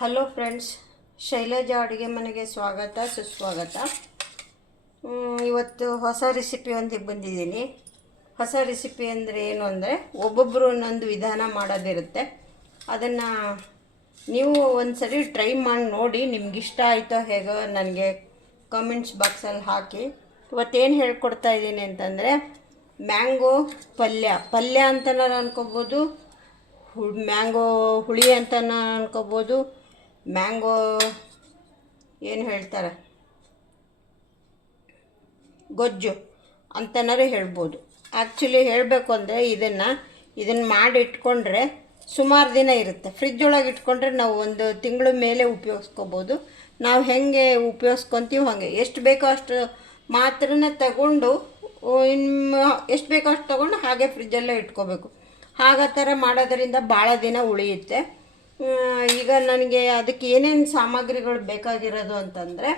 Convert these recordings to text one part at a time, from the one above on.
Hello friends, Shailaja ಅಡುಗೆ ಮನೆಗೆ ಸ್ವಾಗತ ಸುಸ್ವಾಗತ. ಇವತ್ತು ಹೊಸ ರೆಸಿಪಿ ಒಂದಿಗೆ ಬಂದಿದ್ದೀನಿ. ಹೊಸ ರೆಸಿಪಿ ಅಂದರೆ ಏನು ಅಂದರೆ, ಒಬ್ಬೊಬ್ಬರು ಒಂದೊಂದು ವಿಧಾನ ಮಾಡೋದಿರುತ್ತೆ. ಅದನ್ನು ನೀವು ಒಂದು ಸರಿ ಟ್ರೈ ಮಾಡಿ ನೋಡಿ, ನಿಮ್ಗೆ ಇಷ್ಟ ಆಯಿತೋ ಹೇಗೋ ನನಗೆ ಕಾಮೆಂಟ್ಸ್ ಬಾಕ್ಸಲ್ಲಿ ಹಾಕಿ. ಇವತ್ತೇನು ಹೇಳ್ಕೊಡ್ತಾ ಇದ್ದೀನಿ ಅಂತಂದರೆ, ಮ್ಯಾಂಗೋ ಪಲ್ಯ ಅಂತನಾರು ಅನ್ಕೋಬೋದು, ಮ್ಯಾಂಗೋ ಹುಳಿ ಅಂತನ ಅನ್ಕೋಬೋದು, ಮ್ಯಾಂಗೋ ಏನು ಹೇಳ್ತಾರೆ ಗೊಜ್ಜು ಅಂತನಾರು ಹೇಳ್ಬೋದು. ಆ್ಯಕ್ಚುಲಿ ಹೇಳಬೇಕು ಅಂದರೆ ಇದನ್ನು ಮಾಡಿ ಇಟ್ಕೊಂಡ್ರೆ ಸುಮಾರು ದಿನ ಇರುತ್ತೆ. ಫ್ರಿಜ್ ಒಳಗೆ ಇಟ್ಕೊಂಡ್ರೆ ನಾವು ಒಂದು ತಿಂಗಳ ಮೇಲೆ ಉಪಯೋಗಿಸ್ಕೋಬೋದು. ನಾವು ಹೇಗೆ ಉಪಯೋಗಿಸ್ಕೊತೀವಿ ಹಾಗೆ, ಎಷ್ಟು ಬೇಕೋ ಅಷ್ಟು ಮಾತ್ರನೇ ತಗೊಂಡು ಎಷ್ಟು ಬೇಕೋ ಅಷ್ಟು ತೊಗೊಂಡು ಹಾಗೆ ಫ್ರಿಜ್ಜಲ್ಲೇ ಇಟ್ಕೋಬೇಕು. ಆ ಥರ ಮಾಡೋದರಿಂದ ಭಾಳ ದಿನ ಉಳಿಯುತ್ತೆ. ಈಗ ನನಗೆ ಅದಕ್ಕೆ ಏನೇನು ಸಾಮಗ್ರಿಗಳು ಬೇಕಾಗಿರೋದು ಅಂತಂದರೆ,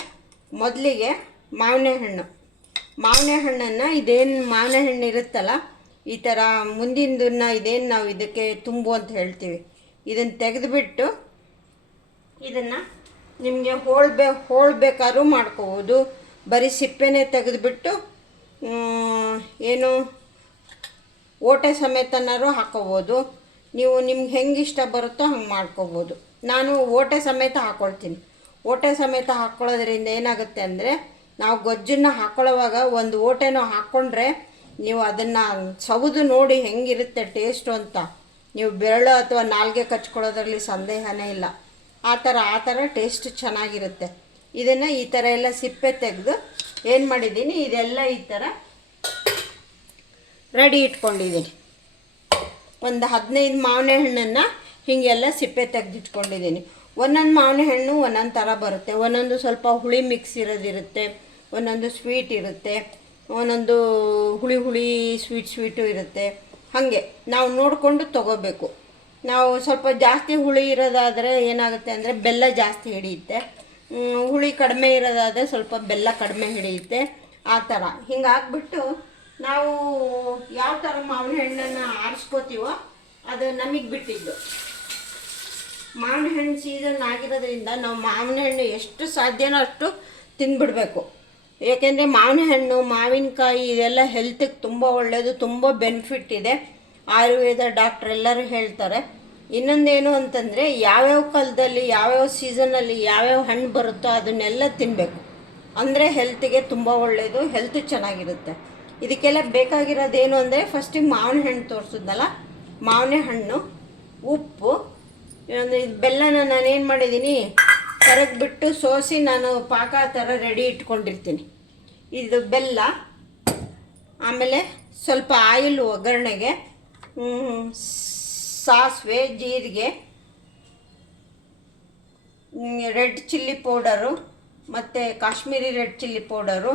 ಮೊದಲಿಗೆ ಮಾವಿನ ಹಣ್ಣನ್ನು ಇದೇನು ಮಾವಿನ ಹಣ್ಣು ಇರುತ್ತಲ್ಲ, ಈ ಥರ ಮುಂದಿಂದನ್ನು ಇದೇನು ನಾವು ಇದಕ್ಕೆ ತುಂಬು ಅಂತ ಹೇಳ್ತೀವಿ, ಇದನ್ನು ತೆಗೆದುಬಿಟ್ಟು ಇದನ್ನು ನಿಮಗೆ ಹೋಳ್ಬೇಕಾದ್ರೂ ಮಾಡ್ಕೋಬೋದು. ಬರೀ ಸಿಪ್ಪೆನೇ ತೆಗೆದುಬಿಟ್ಟು ಏನು ಓಟೆ ಸಮೇತನಾರು ಹಾಕೋಬೋದು. ನೀವು ನಿಮ್ಗೆ ಹೆಂಗೆ ಇಷ್ಟ ಬರುತ್ತೋ ಹಂಗೆ ಮಾಡ್ಕೋಬೋದು. ನಾನು ಓಟೆ ಸಮೇತ ಹಾಕ್ಕೊಳ್ತೀನಿ. ಓಟೆ ಸಮೇತ ಹಾಕ್ಕೊಳ್ಳೋದ್ರಿಂದ ಏನಾಗುತ್ತೆ ಅಂದರೆ, ನಾವು ಗೊಜ್ಜನ್ನು ಹಾಕ್ಕೊಳ್ಳೋವಾಗ ಒಂದು ಓಟೆನೋ ಹಾಕ್ಕೊಂಡ್ರೆ ನೀವು ಅದನ್ನು ಸೌದು ನೋಡಿ ಹೆಂಗಿರುತ್ತೆ ಟೇಸ್ಟು ಅಂತ ನೀವು ಬೆರಳು ಅಥವಾ ನಾಲ್ಗೆ ಕಚ್ಕೊಳ್ಳೋದ್ರಲ್ಲಿ ಸಂದೇಹನೇ ಇಲ್ಲ. ಆ ಥರ ಟೇಸ್ಟ್ ಚೆನ್ನಾಗಿರುತ್ತೆ. ಇದನ್ನು ಈ ಥರ ಎಲ್ಲ ಸಿಪ್ಪೆ ತೆಗೆದು ಏನು ಮಾಡಿದ್ದೀನಿ, ಇದೆಲ್ಲ ಈ ಥರ ರೆಡಿ ಇಟ್ಕೊಂಡಿದ್ದೀನಿ. ಒಂದು 15 ಮಾವಿನ ಹಣ್ಣನ್ನು ಹೀಗೆಲ್ಲ ಸಿಪ್ಪೆ ತೆಗೆದಿಟ್ಕೊಂಡಿದ್ದೀನಿ. ಒಂದೊಂದು ಮಾವಿನ ಹಣ್ಣು ಒಂದೊಂದು ಥರ ಬರುತ್ತೆ. ಒಂದೊಂದು ಸ್ವಲ್ಪ ಹುಳಿ ಮಿಕ್ಸ್ ಇರೋದಿರುತ್ತೆ, ಒಂದೊಂದು ಸ್ವೀಟ್ ಇರುತ್ತೆ, ಒಂದೊಂದು ಹುಳಿ ಸ್ವೀಟು ಇರುತ್ತೆ. ಹಾಗೆ ನಾವು ನೋಡಿಕೊಂಡು ತೊಗೋಬೇಕು. ನಾವು ಸ್ವಲ್ಪ ಜಾಸ್ತಿ ಹುಳಿ ಇರೋದಾದರೆ ಏನಾಗುತ್ತೆ ಅಂದರೆ ಬೆಲ್ಲ ಜಾಸ್ತಿ ಹಿಡಿಯುತ್ತೆ, ಹುಳಿ ಕಡಿಮೆ ಇರೋದಾದರೆ ಸ್ವಲ್ಪ ಬೆಲ್ಲ ಕಡಿಮೆ ಹಿಡಿಯುತ್ತೆ. ಆ ಥರ ಹಿಂಗಾಗ್ಬಿಟ್ಟು ನಾವು ಯಾವ ಥರ ಮಾವಿನ ಹಣ್ಣನ್ನು ಆರಿಸ್ಕೋತೀವೋ ಅದು ನಮಗೆ ಬಿಟ್ಟಿದ್ದು. ಮಾವಿನ ಹಣ್ಣು ಸೀಸನ್ ಆಗಿರೋದ್ರಿಂದ ನಾವು ಮಾವಿನ ಹಣ್ಣು ಎಷ್ಟು ಸಾಧ್ಯನೋ ಅಷ್ಟು ತಿಂದುಬಿಡಬೇಕು. ಏಕೆಂದರೆ ಮಾವಿನ ಹಣ್ಣು, ಮಾವಿನಕಾಯಿ ಇದೆಲ್ಲ ಹೆಲ್ತಿಗೆ ತುಂಬ ಒಳ್ಳೆಯದು, ತುಂಬ ಬೆನಿಫಿಟ್ ಇದೆ. ಆಯುರ್ವೇದ ಡಾಕ್ಟ್ರ್ ಎಲ್ಲರೂ ಹೇಳ್ತಾರೆ. ಇನ್ನೊಂದೇನು ಅಂತಂದರೆ, ಯಾವ್ಯಾವ ಕಾಲದಲ್ಲಿ ಯಾವ್ಯಾವ ಸೀಸನಲ್ಲಿ ಯಾವ್ಯಾವ ಹಣ್ಣು ಬರುತ್ತೋ ಅದನ್ನೆಲ್ಲ ತಿನ್ನಬೇಕು. ಅಂದರೆ ಹೆಲ್ತಿಗೆ ತುಂಬ ಒಳ್ಳೆಯದು, ಹೆಲ್ತ್ ಚೆನ್ನಾಗಿರುತ್ತೆ. ಇದಕ್ಕೆಲ್ಲ ಬೇಕಾಗಿರೋದೇನು ಅಂದರೆ, ಫಸ್ಟಿಗೆ ಮಾವಿನ ಹಣ್ಣು ತೋರಿಸಿದ್ನಲ್ಲ, ಮಾವಿನ ಹಣ್ಣು, ಉಪ್ಪು, ಇದು ಬೆಲ್ಲನ ನಾನೇನು ಮಾಡಿದ್ದೀನಿ ಕರಗಿಬಿಟ್ಟು ಸೋಸಿ ನಾನು ಪಾಕ ಥರ ರೆಡಿ ಇಟ್ಕೊಂಡಿರ್ತೀನಿ. ಇದು ಬೆಲ್ಲ, ಆಮೇಲೆ ಸ್ವಲ್ಪ ಆಯಿಲ್ ಒಗ್ಗರಣೆಗೆ, ಸಾಸಿವೆ, ಜೀರಿಗೆ, ರೆಡ್ ಚಿಲ್ಲಿ ಪೌಡರು ಮತ್ತು ಕಾಶ್ಮೀರಿ ರೆಡ್ ಚಿಲ್ಲಿ ಪೌಡರು,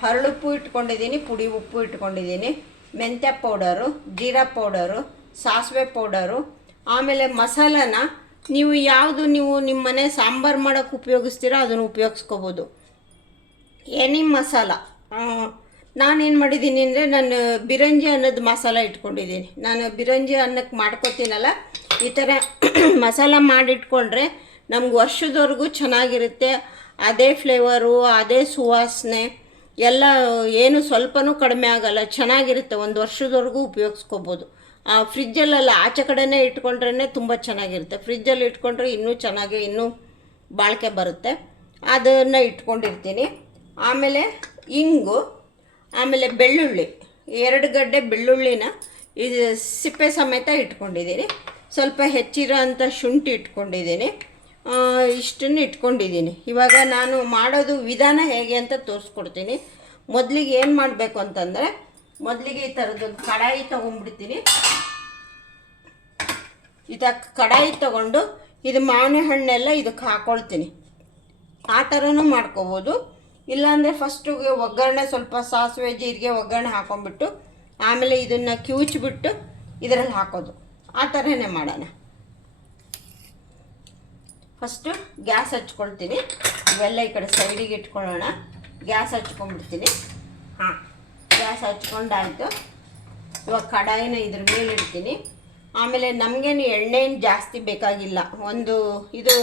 ಹರಳುಪ್ಪು ಇಟ್ಕೊಂಡಿದ್ದೀನಿ, ಪುಡಿ ಉಪ್ಪು ಇಟ್ಕೊಂಡಿದ್ದೀನಿ, ಮೆಂತ್ಯ ಪೌಡರು, ಜೀರಾ ಪೌಡರು, ಸಾಸಿವೆ ಪೌಡರು. ಆಮೇಲೆ ಮಸಾಲಾನ ನೀವು ನಿಮ್ಮ ಮನೆ ಸಾಂಬಾರು ಮಾಡೋಕ್ಕೆ ಉಪಯೋಗಿಸ್ತೀರೋ ಅದನ್ನು ಉಪಯೋಗಿಸ್ಕೋಬೋದು. ಎನಿ ಮಸಾಲ. ನಾನೇನು ಮಾಡಿದ್ದೀನಿ ಅಂದರೆ, ನಾನು ಬಿರಂಜಿ ಅನ್ನೋದು ಮಸಾಲ ಇಟ್ಕೊಂಡಿದ್ದೀನಿ. ನಾನು ಬಿರಂಜಿ ಅನ್ನಕ್ಕೆ ಮಾಡ್ಕೋತೀನಲ್ಲ, ಈ ಥರ ಮಸಾಲ ಮಾಡಿಟ್ಕೊಂಡ್ರೆ ನಮ್ಗೆ ವರ್ಷದವರೆಗೂ ಚೆನ್ನಾಗಿರುತ್ತೆ. ಅದೇ ಫ್ಲೇವರು, ಅದೇ ಸುವಾಸನೆ ಎಲ್ಲ ಏನು ಸ್ವಲ್ಪನೂ ಕಡಿಮೆ ಆಗೋಲ್ಲ, ಚೆನ್ನಾಗಿರುತ್ತೆ. ಒಂದು ವರ್ಷದವರೆಗೂ ಉಪಯೋಗಿಸ್ಕೋಬೋದು. ಫ್ರಿಜ್ಜಲ್ಲೆಲ್ಲ ಆಚೆ ಕಡೆನೇ ಇಟ್ಕೊಂಡ್ರೇ ತುಂಬ ಚೆನ್ನಾಗಿರುತ್ತೆ. ಫ್ರಿಜ್ಜಲ್ಲಿ ಇಟ್ಕೊಂಡ್ರೆ ಇನ್ನೂ ಬಾಳಿಕೆ ಬರುತ್ತೆ. ಅದನ್ನು ಇಟ್ಕೊಂಡಿರ್ತೀನಿ. ಆಮೇಲೆ ಇಂಗು, ಆಮೇಲೆ ಬೆಳ್ಳುಳ್ಳಿ, 2 ಗಡ್ಡೆ ಬೆಳ್ಳುಳ್ಳಿನ ಇದು ಸಿಪ್ಪೆ ಸಮೇತ ಇಟ್ಕೊಂಡಿದ್ದೀನಿ. ಸ್ವಲ್ಪ ಹೆಚ್ಚಿರೋ ಅಂಥ ಶುಂಠಿ ಇಟ್ಕೊಂಡಿದ್ದೀನಿ. ಇಷ್ಟನ್ನು ಇಟ್ಕೊಂಡಿದ್ದೀನಿ. ಇವಾಗ ನಾನು ಮಾಡೋದು ವಿಧಾನ ಹೇಗೆ ಅಂತ ತೋರಿಸ್ಕೊಡ್ತೀನಿ. ಮೊದಲಿಗೆ ಏನು ಮಾಡಬೇಕು ಅಂತಂದರೆ, ಮೊದಲಿಗೆ ಈ ಥರದ್ದೊಂದು ಕಡಾಯಿ ತೊಗೊಂಡ್ಬಿಡ್ತೀನಿ. ಇದಕ್ಕೆ ಕಡಾಯಿ ತೊಗೊಂಡು ಇದು ಮಾವಿನ ಹಣ್ಣೆಲ್ಲ ಇದಕ್ಕೆ ಹಾಕ್ಕೊಳ್ತೀನಿ. ಆ ಥರನೂ ಮಾಡ್ಕೋಬೋದು. ಇಲ್ಲಾಂದರೆ ಫಸ್ಟಿಗೆ ಒಗ್ಗರಣೆ, ಸ್ವಲ್ಪ ಸಾಸಿವೆ ಜೀರಿಗೆ ಒಗ್ಗರಣೆ ಹಾಕ್ಕೊಂಬಿಟ್ಟು ಆಮೇಲೆ ಇದನ್ನು ಕಿವುಚಿಬಿಟ್ಟು ಇದರಲ್ಲಿ ಹಾಕೋದು. ಆ ಥರನೇ ಮಾಡೋಣ. ಫಸ್ಟು ಗ್ಯಾಸ್ ಹಚ್ಕೊಳ್ತೀನಿ. ಇವೆಲ್ಲ ಈ ಕಡೆ ಸೈಡಿಗೆ ಇಟ್ಕೊಳ್ಳೋಣ. ಗ್ಯಾಸ್ ಹಚ್ಕೊಂಡ್ಬಿಡ್ತೀನಿ. ಗ್ಯಾಸ್ ಹಚ್ಕೊಂಡಾಯಿತು. ಇವಾಗ ಕಡಾಯಿನ ಇದ್ರ ಮೇಲೆ ಇಡ್ತೀನಿ. ಆಮೇಲೆ ನಮಗೇನು ಎಣ್ಣೆನು ಜಾಸ್ತಿ ಬೇಕಾಗಿಲ್ಲ. ಒಂದು ಇದು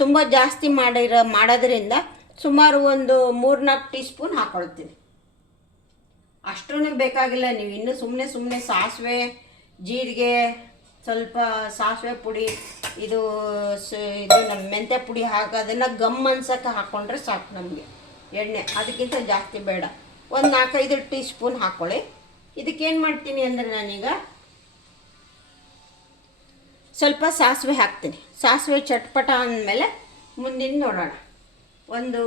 ತುಂಬ ಜಾಸ್ತಿ ಮಾಡೋದ್ರಿಂದ ಸುಮಾರು ಒಂದು 3-4 ಟೀ ಸ್ಪೂನ್ ಹಾಕ್ಕೊಳ್ತೀನಿ. ಅಷ್ಟೂ ಬೇಕಾಗಿಲ್ಲ. ನೀವು ಇನ್ನೂ ಸುಮ್ಮನೆ ಸಾಸಿವೆ, ಜೀರಿಗೆ, ಸ್ವಲ್ಪ ಸಾಸಿವೆ ಪುಡಿ, ಇದು ನಮ್ಮ ಮೆಂತ್ಯ ಪುಡಿ ಅದನ್ನು ಗಮ್ ಅನ್ಸಕ್ಕೆ ಹಾಕ್ಕೊಂಡ್ರೆ ಸಾಕು ನಮಗೆ ಎಣ್ಣೆ. ಅದಕ್ಕಿಂತ ಜಾಸ್ತಿ ಬೇಡ. ಒಂದು 4-5 ಟೀ ಸ್ಪೂನ್ ಹಾಕ್ಕೊಳ್ಳಿ. ಇದಕ್ಕೇನು ಮಾಡ್ತೀನಿ ಅಂದರೆ ನಾನೀಗ ಸ್ವಲ್ಪ ಸಾಸಿವೆ ಹಾಕ್ತೀನಿ. ಸಾಸಿವೆ ಚಟ್ಪಟ ಅಂದಮೇಲೆ ಮುಂದಿನ ನೋಡೋಣ. ಒಂದು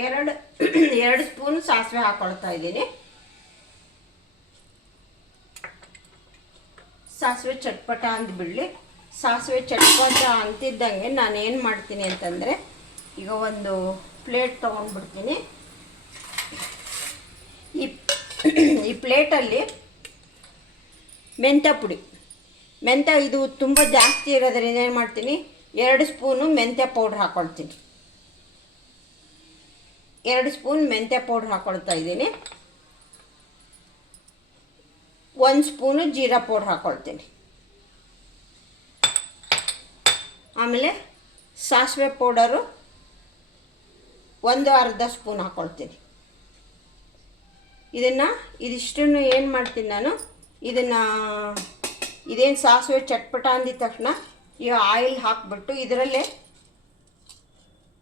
2 ಸ್ಪೂನ್ ಸಾಸಿವೆ ಹಾಕ್ಕೊಳ್ತಾ ಇದ್ದೀನಿ. ಸಾಸಿವೆ ಚಟ್ಪಟ ಅಂದ್ಬಿಡಲಿ. ಸಾಸಿವೆ ಚಟ್ಪಟ ಅಂತಿದ್ದಂಗೆ ನಾನು ಏನು ಮಾಡ್ತೀನಿ ಅಂತಂದರೆ, ಈಗ ಒಂದು ಪ್ಲೇಟ್ ತೊಗೊಂಡ್ಬಿಡ್ತೀನಿ. ಈ ಪ್ಲೇಟಲ್ಲಿ ಮೆಂತ್ಯ ಇದು ತುಂಬ ಜಾಸ್ತಿ ಇರೋದ್ರಿಂದ ಏನು ಮಾಡ್ತೀನಿ, 2 ಸ್ಪೂನು ಮೆಂತ್ಯ ಪೌಡ್ರ್ ಹಾಕ್ಕೊಳ್ತೀನಿ. 2 ಸ್ಪೂನ್ ಮೆಂತ್ಯ ಪೌಡ್ರ್ ಹಾಕ್ಕೊಳ್ತಾ ಇದ್ದೀನಿ. 1 ಸ್ಪೂನು ಜೀರಾ ಪೌಡ್ರ್ ಹಾಕ್ಕೊಳ್ತೀನಿ. ಆಮೇಲೆ ಸಾಸಿವೆ ಪೌಡರು ಒಂದು ಅರ್ಧ ಸ್ಪೂನ್ ಹಾಕ್ಕೊಳ್ತೀನಿ. ಇದಿಷ್ಟನ್ನು ಏನು ಮಾಡ್ತೀನಿ ನಾನು, ಇದೇನು ಸಾಸಿವೆ ಚಟ್ಪಟ ಅಂದಿದ ತಕ್ಷಣ ಈ ಆಯಿಲ್ ಹಾಕ್ಬಿಟ್ಟು ಇದರಲ್ಲೇ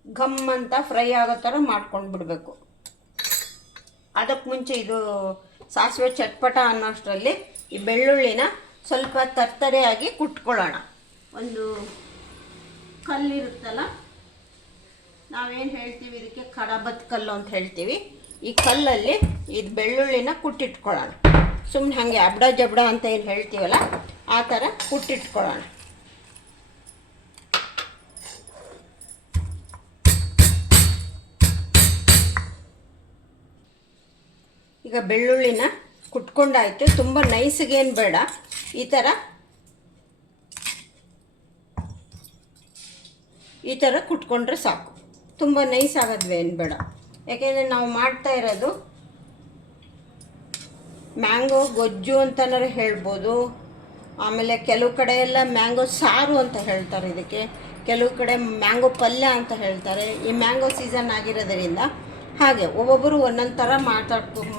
ಘಮ್ ಅಂತ ಫ್ರೈ ಆಗೋ ಥರ ಮಾಡ್ಕೊಂಡು ಬಿಡಬೇಕು. ಅದಕ್ಕೆ ಮುಂಚೆ ಇದು ಸಾಸಿವೆ ಚಟ್ಪಟ ಅನ್ನೋಷ್ಟರಲ್ಲಿ ಈ ಬೆಳ್ಳುಳ್ಳಿನ ಸ್ವಲ್ಪ ತರ್ತರೆಯಾಗಿ ಕುಟ್ಕೊಳ್ಳೋಣ. ಒಂದು ಕಲ್ಲಿರುತ್ತಲ್ಲ, ನಾವೇನು ಹೇಳ್ತೀವಿ ಇದಕ್ಕೆ, ಕಡಬತ್ ಕಲ್ಲು ಅಂತ ಹೇಳ್ತೀವಿ. ಈ ಕಲ್ಲಲ್ಲಿ ಇದು ಬೆಳ್ಳುಳ್ಳಿನ ಕುಟ್ಟಿಟ್ಕೊಳ್ಳೋಣ. ಸುಮ್ಮನೆ ಹಾಗೆ ಅಬ್ಡ ಜಬ್ಡ ಅಂತ ಏನು ಹೇಳ್ತೀವಲ್ಲ, ಆ ಥರ ಕುಟ್ಟಿಟ್ಕೊಳ್ಳೋಣ. ಈಗ ಬೆಳ್ಳುಳ್ಳಿನ ಕುಟ್ಕೊಂಡಾಯಿತು. ತುಂಬ ನೈಸ್ಗೇನು ಬೇಡ, ಈ ಥರ ಕುಟ್ಕೊಂಡ್ರೆ ಸಾಕು. ತುಂಬ ನೈಸ್ ಆಗೋದ್ವೇನು ಬೇಡ. ಯಾಕೆಂದರೆ ನಾವು ಮಾಡ್ತಾ ಇರೋದು ಮ್ಯಾಂಗೋ ಗೊಜ್ಜು ಅಂತನಾರು ಹೇಳ್ಬೋದು. ಆಮೇಲೆ ಕೆಲವು ಕಡೆ ಎಲ್ಲ ಮ್ಯಾಂಗೋ ಸಾರು ಅಂತ ಹೇಳ್ತಾರೆ ಇದಕ್ಕೆ, ಕೆಲವು ಕಡೆ ಮ್ಯಾಂಗೋ ಪಲ್ಯ ಅಂತ ಹೇಳ್ತಾರೆ. ಈ ಮ್ಯಾಂಗೋ ಸೀಸನ್ ಆಗಿರೋದ್ರಿಂದ ಹಾಗೆ ಒಬ್ಬೊಬ್ಬರು ಒಂದೊಂದು ಥರ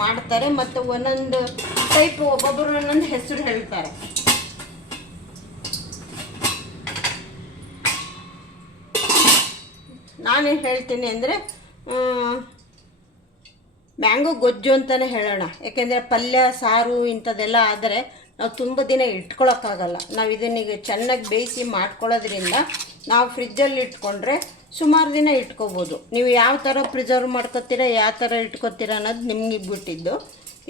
ಮಾಡ್ತಾರೆ ಮತ್ತು ಒಂದೊಂದು ಟೈಪ್ ಒಬ್ಬೊಬ್ಬರು ಒಂದೊಂದು ಹೆಸರು ಹೇಳ್ತಾರೆ. ನಾನೇನು ಹೇಳ್ತೀನಿ ಅಂದರೆ ಮ್ಯಾಂಗೋ ಗೊಜ್ಜು ಅಂತಲೇ ಹೇಳೋಣ. ಯಾಕೆಂದರೆ ಪಲ್ಯ ಸಾರು ಇಂಥದ್ದೆಲ್ಲ ಆದರೆ ನಾವು ತುಂಬ ದಿನ ಇಟ್ಕೊಳ್ಳೋಕ್ಕಾಗಲ್ಲ. ನಾವು ಇದನ್ನೀಗ ಚೆನ್ನಾಗಿ ಬೇಯಿಸಿ ಮಾಡ್ಕೊಳ್ಳೋದ್ರಿಂದ ನಾವು ಫ್ರಿಜ್ಜಲ್ಲಿ ಇಟ್ಕೊಂಡ್ರೆ ಸುಮಾರು ದಿನ ಇಟ್ಕೋಬೋದು. ನೀವು ಯಾವ ಥರ ಪ್ರಿಸರ್ವ್ ಮಾಡ್ಕೊತೀರ, ಯಾವ ಥರ ಇಟ್ಕೊತೀರ ಅನ್ನೋದು ನಿಮಗೆ ಬಿಟ್ಟಿದ್ದು.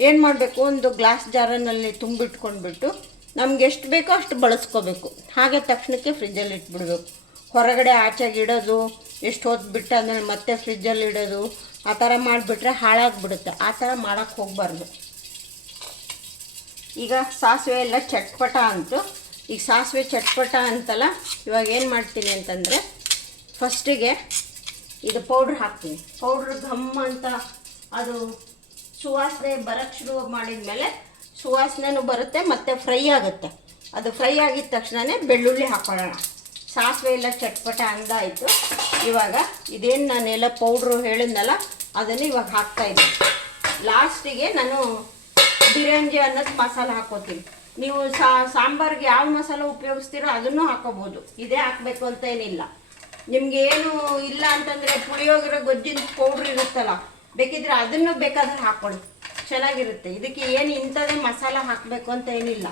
ಏನು ಮಾಡಬೇಕು, ಒಂದು ಗ್ಲಾಸ್ ಜಾರನಲ್ಲಿ ತುಂಬಿಟ್ಕೊಂಡ್ಬಿಟ್ಟು ನಮ್ಗೆ ಎಷ್ಟು ಬೇಕೋ ಅಷ್ಟು ಬಳಸ್ಕೋಬೇಕು. ಹಾಗೆ ತಕ್ಷಣಕ್ಕೆ ಫ್ರಿಜ್ಜಲ್ಲಿ ಇಟ್ಬಿಡ್ಬೇಕು. ಹೊರಗಡೆ ಆಚೆಗೆ ಇಡೋದು, ಎಷ್ಟು ಹೊತ್ತು ಬಿಟ್ಟು ಆದಮೇಲೆ ಮತ್ತೆ ಫ್ರಿಜ್ಜಲ್ಲಿ ಇಡೋದು, ಆ ಥರ ಮಾಡಿಬಿಟ್ರೆ ಹಾಳಾಗಿಬಿಡುತ್ತೆ. ಆ ಥರ ಮಾಡೋಕ್ಕೆ ಹೋಗಬಾರ್ದು. ಈಗ ಸಾಸಿವೆ ಎಲ್ಲ ಚಟ್ಪಟ ಅಂತು. ಈಗ ಸಾಸಿವೆ ಚಟ್ಪಟ ಅಂತಲ್ಲ, ಇವಾಗ ಏನು ಮಾಡ್ತೀನಿ ಅಂತಂದರೆ ಫಸ್ಟಿಗೆ ಇದು ಪೌಡ್ರ್ ಹಾಕ್ತೀನಿ. ಪೌಡ್ರ್ ಘಮ್ ಅಂತ ಅದು ಸುವಾಸನೆ ಬರೋಕ್ಕೆ ಶುರು ಮಾಡಿದ ಮೇಲೆ ಸುವಾಸನೆನೂ ಬರುತ್ತೆ ಮತ್ತು ಫ್ರೈ ಆಗುತ್ತೆ. ಅದು ಫ್ರೈ ಆಗಿದ ತಕ್ಷಣವೇ ಬೆಳ್ಳುಳ್ಳಿ ಹಾಕ್ಕೊಳ್ಳೋಣ. ಸಾಸಿವೆ ಎಲ್ಲ ಚಟ್ಪಟ ಅಂದಾಯಿತು. ಇವಾಗ ಇದೇನು ನಾನೆಲ್ಲ ಪೌಡ್ರು ಹೇಳಿದ್ನಲ್ಲ ಅದನ್ನು ಇವಾಗ ಹಾಕ್ತಾಯಿದ್ದೀನಿ. ಲಾಸ್ಟಿಗೆ ನಾನು ಬಿರಿಯಾನಿ ಅನ್ನೋದು ಮಸಾಲೆ ಹಾಕ್ಕೋತೀನಿ. ನೀವು ಸಾಂಬಾರಿಗೆ ಯಾವ ಮಸಾಲೆ ಉಪಯೋಗಿಸ್ತೀರೋ ಅದನ್ನು ಹಾಕೋಬೋದು. ಇದೇ ಹಾಕಬೇಕು ಅಂತ ಏನಿಲ್ಲ. ನಿಮಗೆ ಏನು ಇಲ್ಲ ಅಂತಂದರೆ ಪುಳಿಯೋಗರೆ ಗೊಜ್ಜಿನ ಪೌಡ್ರ್ ಇರುತ್ತಲ್ಲ, ಬೇಕಿದ್ರೆ ಅದನ್ನು ಬೇಕಾದ್ರೆ ಹಾಕ್ಕೊಳ್ಳಿ, ಚೆನ್ನಾಗಿರುತ್ತೆ. ಇದಕ್ಕೆ ಏನು ಇಂಥದ್ದೇ ಮಸಾಲೆ ಹಾಕಬೇಕು ಅಂತ ಏನಿಲ್ಲ.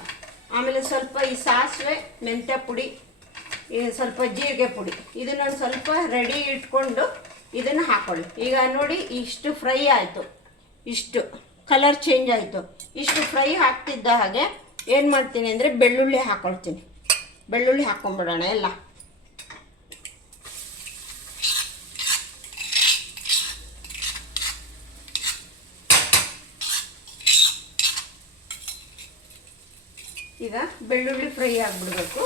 ಆಮೇಲೆ ಸ್ವಲ್ಪ ಈ ಸಾಸಿವೆ, ಮೆಂತ್ಯ ಪುಡಿ, ಸ್ವಲ್ಪ ಜೀರಿಗೆ ಪುಡಿ, ಇದನ್ನು ಸ್ವಲ್ಪ ರೆಡಿ ಇಟ್ಕೊಂಡು ಇದನ್ನು ಹಾಕ್ಕೊಳ್ಳಿ. ಈಗ ನೋಡಿ ಇಷ್ಟು ಫ್ರೈ ಆಯಿತು, ಇಷ್ಟು ಕಲರ್ ಚೇಂಜ್ ಆಯಿತು. ಇಷ್ಟು ಫ್ರೈ ಆಗ್ತಿದ್ದ ಹಾಗೆ ಏನು ಮಾಡ್ತೀನಿ ಅಂದರೆ ಬೆಳ್ಳುಳ್ಳಿ ಹಾಕ್ಕೊಳ್ತೀನಿ. ಬೆಳ್ಳುಳ್ಳಿ ಹಾಕ್ಕೊಂಬಿಡೋಣ ಎಲ್ಲ. ಈಗ ಬೆಳ್ಳುಳ್ಳಿ ಫ್ರೈ ಆಗಿಬಿಡ್ಬೇಕು.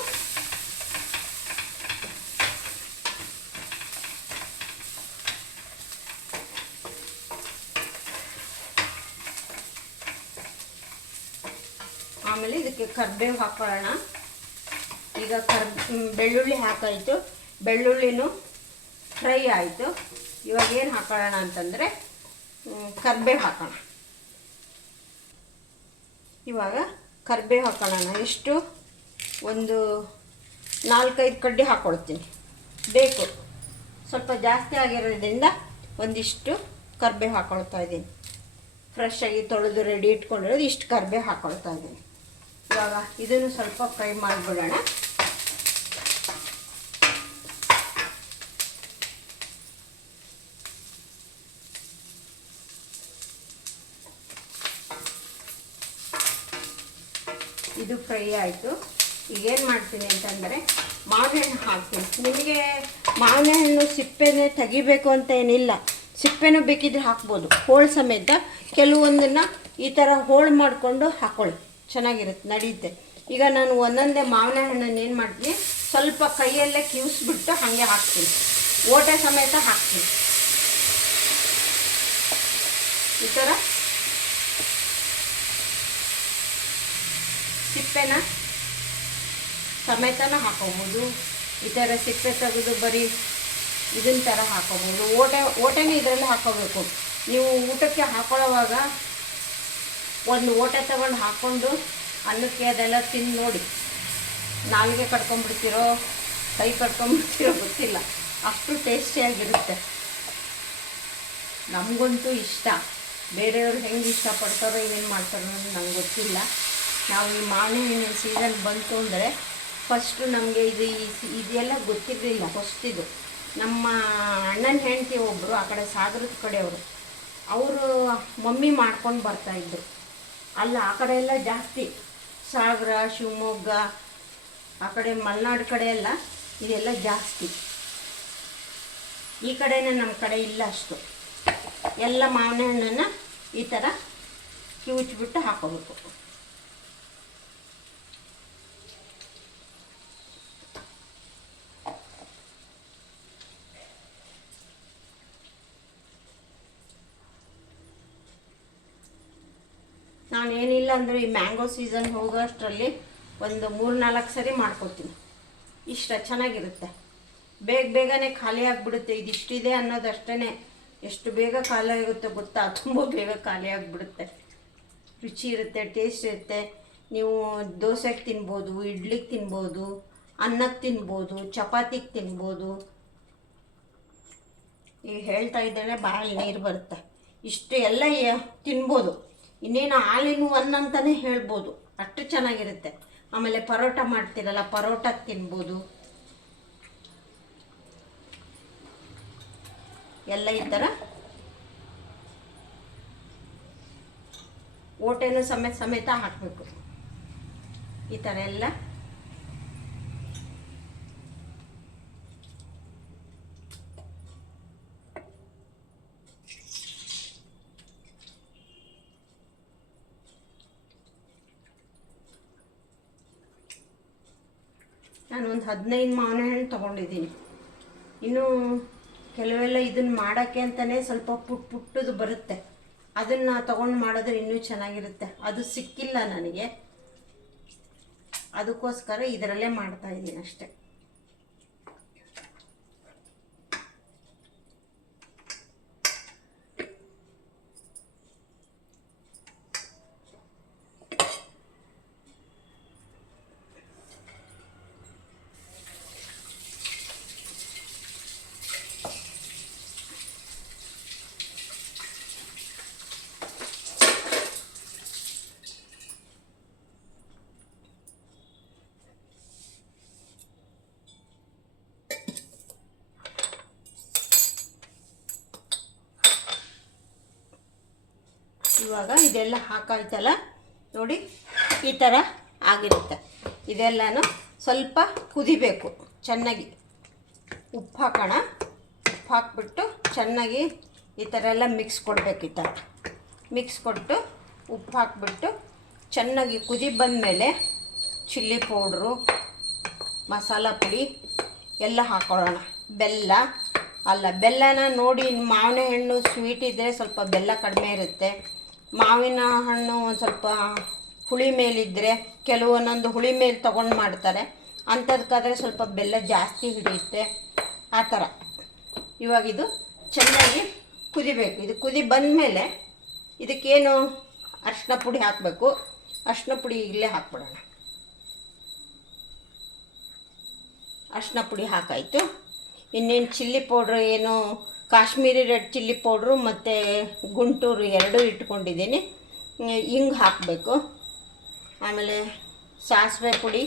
ಆಮೇಲೆ ಇದಕ್ಕೆ ಇದಕ್ಕೆ ಕರಿಬೇವು ಹಾಕೊಳ್ಳೋಣ. ಈಗ ಬೆಳ್ಳುಳ್ಳಿ ಹಾಕಾಯಿತು, ಬೆಳ್ಳುಳ್ಳಿನೂ ಫ್ರೈ ಆಯಿತು. ಇವಾಗ ಏನು ಹಾಕೊಳ್ಳೋಣ ಅಂತಂದರೆ ಕರಿಬೇವು ಹಾಕೋಣ. ಇವಾಗ ಕರಿಬೇವು ಹಾಕೊಳ್ಳೋಣ. ಎಷ್ಟು, ಒಂದು 4-5 ಕಡ್ಡಿ ಹಾಕ್ಕೊಳ್ತೀನಿ. ಬೇಕು ಸ್ವಲ್ಪ ಜಾಸ್ತಿ ಆಗಿರೋದ್ರಿಂದ ಒಂದಿಷ್ಟು ಕರಿಬೇವು ಹಾಕ್ಕೊಳ್ತಾ ಇದ್ದೀನಿ. ಫ್ರೆಶ್ ಆಗಿ ತೊಳೆದು ರೆಡಿ ಇಟ್ಕೊಂಡಿರೋದು ಇಷ್ಟು ಕರಿಬೇವು ಹಾಕ್ಕೊಳ್ತಾ ಇದ್ದೀನಿ. ಇವಾಗ ಇದನ್ನು ಸ್ವಲ್ಪ ಫ್ರೈ ಮಾಡಿಬಿಡೋಣ. ಇದು ಫ್ರೈ ಆಯಿತು. ಈಗೇನು ಮಾಡ್ತೀನಿ ಅಂತಂದರೆ ಮಾವಿನ ಹಣ್ಣು ಹಾಕ್ತೀನಿ. ನಿಮಗೆ ಮಾವಿನ ಹಣ್ಣು ಸಿಪ್ಪೆನೇ ತೆಗಿಬೇಕು ಅಂತ ಏನಿಲ್ಲ, ಸಿಪ್ಪೆನೂ ಬೇಕಿದ್ರೆ ಹಾಕ್ಬೋದು ಹೋಳು ಸಮೇತ. ಕೆಲವೊಂದನ್ನು ಈ ಥರ ಹೋಳು ಮಾಡಿಕೊಂಡು ಹಾಕ್ಕೊಳ್ಳಿ, ಚೆನ್ನಾಗಿರುತ್ತೆ, ನಡೆಯುತ್ತೆ. ಈಗ ನಾನು ಒಂದೊಂದೇ ಮಾವಿನ ಹಣ್ಣನ್ನು ಏನು ಮಾಡ್ತೀನಿ, ಸ್ವಲ್ಪ ಕೈಯಲ್ಲೇ ಕಿವಿಸ್ಬಿಟ್ಟು ಹಾಗೆ ಹಾಕ್ತೀನಿ, ಓಟೆ ಸಮೇತ ಹಾಕ್ತೀನಿ. ಈ ಥರ ಸಿಪ್ಪೆನ ಸಮೇತನ ಹಾಕೋಬೋದು. ಈ ಥರ ಸಿಪ್ಪೆ ತೆಗೆದು ಬರೀ ಇದನ್ನ ಥರ ಹಾಕೋಬೋದು. ಓಟೆನೇ ಇದರಲ್ಲಿ ಹಾಕೋಬೇಕು. ನೀವು ಊಟಕ್ಕೆ ಹಾಕೊಳ್ಳೋವಾಗ ಒಂದು ಓಟೆ ತಗೊಂಡು ಹಾಕ್ಕೊಂಡು ಅನ್ನಕ್ಕೆ ಅದೆಲ್ಲ ತಿಂದು ನೋಡಿ, ನಾಲಿಗೆ ಕಟ್ಕೊಂಡ್ಬಿಡ್ತಿರೋ ಕೈ ಕಟ್ಕೊಂಡ್ಬಿಡ್ತಿರೋ ಗೊತ್ತಿಲ್ಲ, ಅಷ್ಟು ಟೇಸ್ಟಿಯಾಗಿರುತ್ತೆ. ನಮಗಂತೂ ಇಷ್ಟ. ಬೇರೆಯವ್ರು ಹೆಂಗೆ ಇಷ್ಟಪಡ್ತಾರೋ ಏನೇನು ಮಾಡ್ತಾರೋ ಅನ್ನೋದು ನಂಗೆ ಗೊತ್ತಿಲ್ಲ. ನಾವು ಈ ಮಾವಿನ ಹಣ್ಣಿನ ಸೀಸನ್ ಬಂತು ಅಂದರೆ ಫಸ್ಟು ನಮಗೆ ಇದೆಲ್ಲ ಗೊತ್ತಿರಲಿಲ್ಲ. ಫಸ್ಟಿದು ನಮ್ಮ ಅಣ್ಣನ ಹೆಂಡತಿ ಒಬ್ಬರು ಆ ಕಡೆ ಸಾಗರದ ಕಡೆಯವರು, ಅವರು ಮಮ್ಮಿ ಮಾಡ್ಕೊಂಡು ಬರ್ತಾಯಿದ್ರು. ಅಲ್ಲ ಆ ಕಡೆ ಎಲ್ಲ ಜಾಸ್ತಿ ಸಾಗರ, ಶಿವಮೊಗ್ಗ, ಆ ಕಡೆ ಮಲೆನಾಡು ಕಡೆ ಎಲ್ಲ ಇದೆಲ್ಲ ಜಾಸ್ತಿ. ಈ ಕಡೆನೇ ನಮ್ಮ ಕಡೆ ಇಲ್ಲ ಅಷ್ಟು. ಎಲ್ಲ ಮಾವಿನ ಹಣ್ಣನ್ನು ಈ ಥರ ಕಿವುಚ್ಬಿಟ್ಟು ಹಾಕೋಬೇಕು. ನಾನೇನಿಲ್ಲ ಅಂದರೆ ಈ ಮ್ಯಾಂಗೋ ಸೀಸನ್ ಹೋಗೋ ಅಷ್ಟರಲ್ಲಿ ಒಂದು 3-4 ಸರಿ ಮಾಡ್ಕೊತೀನಿ. ಇಷ್ಟ ಚೆನ್ನಾಗಿರುತ್ತೆ. ಬೇಗನೆ ಖಾಲಿ ಆಗಿಬಿಡುತ್ತೆ. ಇದಿಷ್ಟಿದೆ ಅನ್ನೋದಷ್ಟೇ ಎಷ್ಟು ಬೇಗ ಖಾಲಿ ಆಗುತ್ತೆ ಗೊತ್ತಾ, ತುಂಬ ಬೇಗ ಖಾಲಿ ಆಗಿಬಿಡುತ್ತೆ. ರುಚಿ ಇರುತ್ತೆ, ಟೇಸ್ಟ್ ಇರುತ್ತೆ. ನೀವು ದೋಸೆಗೆ ತಿನ್ಬೋದು, ಇಡ್ಲಿಗೆ ತಿನ್ಬೋದು, ಅನ್ನಕ್ಕೆ ತಿನ್ಬೋದು, ಚಪಾತಿಗೆ ತಿನ್ಬೋದು. ಈಗ ಹೇಳ್ತಾ ಇದ್ದೇನೆ ಬಾಯಲ್ಲಿ ನೀರು ಬರುತ್ತೆ. ಇಷ್ಟು ಎಲ್ಲ ತಿನ್ಬೋದು. ಇನ್ನೇನು ಹಾಲಿನ ಒನ್ ಅಂತಲೇ ಹೇಳ್ಬೋದು, ಅಷ್ಟು ಚೆನ್ನಾಗಿರುತ್ತೆ. ಆಮೇಲೆ ಪರೋಟ ಮಾಡ್ತೀರಲ್ಲ, ಪರೋಟಕ್ಕೆ ತಿನ್ಬೋದು. ಎಲ್ಲ ಈ ಥರ ಓಟೆನೂ ಸಮೇತ ಹಾಕಬೇಕು. ಈ ಥರ ಎಲ್ಲ ನಾನು ಒಂದು 15 ಮಾವಿನ ಹಣ್ಣು ತೊಗೊಂಡಿದ್ದೀನಿ. ಇನ್ನು ಕೆಲವೆಲ್ಲ ಇದನ್ನು ಮಾಡೋಕ್ಕೆ ಅಂತಲೇ ಸ್ವಲ್ಪ ಪುಟ್ಟದು ಬರುತ್ತೆ, ಅದನ್ನು ತೊಗೊಂಡು ಮಾಡಿದ್ರೆ ಇನ್ನೂ ಚೆನ್ನಾಗಿರುತ್ತೆ. ಅದು ಸಿಕ್ಕಿಲ್ಲ ನನಗೆ, ಅದಕ್ಕೋಸ್ಕರ ಇದರಲ್ಲೇ ಮಾಡ್ತಾಯಿದ್ದೀನಿ ಅಷ್ಟೆ. ಇವಾಗ ಇದೆಲ್ಲ ಹಾಕಾಯ್ತಲ್ಲ ನೋಡಿ, ಈ ಥರ ಆಗಿರುತ್ತೆ. ಇದೆಲ್ಲನೂ ಸ್ವಲ್ಪ ಕುದಿಬೇಕು ಚೆನ್ನಾಗಿ. ಉಪ್ಪು ಹಾಕೋಣ. ಉಪ್ಪು ಹಾಕ್ಬಿಟ್ಟು ಚೆನ್ನಾಗಿ ಈ ಥರ ಎಲ್ಲ ಮಿಕ್ಸ್ ಕೊಡಬೇಕು. ಈ ಥರ ಮಿಕ್ಸ್ ಕೊಟ್ಟು ಉಪ್ಪು ಹಾಕ್ಬಿಟ್ಟು ಚೆನ್ನಾಗಿ ಕುದಿ ಬಂದಮೇಲೆ ಚಿಲ್ಲಿ ಪೌಡ್ರು, ಮಸಾಲ ಪುಡಿ ಎಲ್ಲ ಹಾಕೊಳ್ಳೋಣ. ಬೆಲ್ಲನ ನೋಡಿ, ಮಾವಿನ ಹಣ್ಣು ಸ್ವೀಟ್ ಇದ್ದರೆ ಸ್ವಲ್ಪ ಬೆಲ್ಲ ಕಡಿಮೆ ಇರುತ್ತೆ. ಮಾವಿನ ಹಣ್ಣು ಒಂದು ಸ್ವಲ್ಪ ಹುಳಿ ಮೇಲಿದ್ದರೆ, ಕೆಲವು ಒಂದೊಂದು ಹುಳಿ ಮೇಲೆ ತೊಗೊಂಡು ಮಾಡ್ತಾರೆ, ಅಂಥದಕ್ಕಾದರೆ ಸ್ವಲ್ಪ ಬೆಲ್ಲ ಜಾಸ್ತಿ ಹಿಡಿಯುತ್ತೆ, ಆ ಥರ. ಇವಾಗ ಇದು ಚೆನ್ನಾಗಿ ಕುದಿಬೇಕು. ಇದು ಕುದಿ ಬಂದಮೇಲೆ ಇದಕ್ಕೇನು ಅರಿಶಿನ ಪುಡಿ ಹಾಕಬೇಕು. ಅರಿಶಿನ ಪುಡಿ ಇಲ್ಲೇ ಹಾಕ್ಬಿಡೋಣ. ಅರಿಶಿನ ಪುಡಿ ಹಾಕಾಯಿತು. ಇನ್ನೇನು ಚಿಲ್ಲಿ ಪೌಡ್ರ್, ಏನು ಕಾಶ್ಮೀರಿ ರೆಡ್ ಚಿಲ್ಲಿ ಪೌಡ್ರು ಮತ್ತು ಗುಂಟೂರು ಎರಡೂ ಇಟ್ಕೊಂಡಿದ್ದೀನಿ. ಹಿಂಗೆ ಹಾಕಬೇಕು. ಆಮೇಲೆ ಸಾಸಿವೆ ಪುಡಿ,